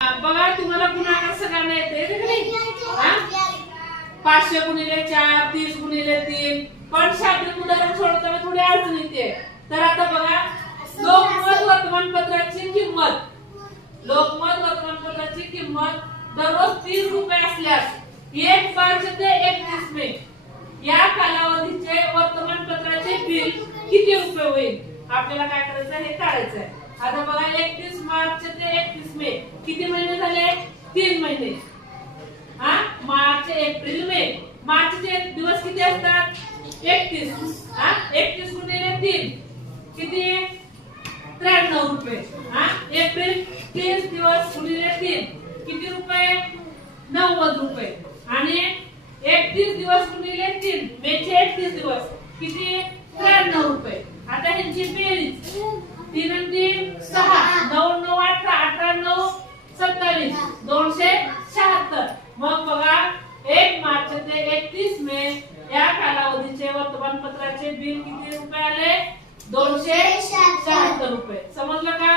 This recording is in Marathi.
बघा तुम्हाला गुणाकार सगळ्यांना येते की नाही? 500 गुणिले 4, 30 गुणिले 3. पण शाब्दिक उदाहरण सोडताना थोडी अडचण येते. तर आता बघा लोकमत वर्तमानपत्राची किंमत दररोज 30 रुपये असल्यास 1 मार्च ते 31 मे या कालावधीचे वर्तमानपत्राचे बिल किती रुपये होईल? आपल्याला काय करायचं हे काढायचं आहे. आता बघा 31 मार्च ते 31 मे किती महिने झाले? 3 महिने. मार्च, एप्रिल, मे. मार्चचे दिवस किती असतात? 31. 31 गुणिले 3 किती? 93 रुपये. एप्रिल 30 दिवस गुणिले 3 किती रुपये? 90 रुपये. आणि 31 दिवस गुणिले 3 मेचे 31 दिवस किती? 93 रुपये. आता ह्यांची बेरीज 3 आणि 3 6, 9 9 18, 18 9 27, 276. मग बघा 1 मार्च ते 31 मे या कालावधीचे वर्तमानपत्राचे बिल किती रुपये आले? 276 रुपये. समजलं का?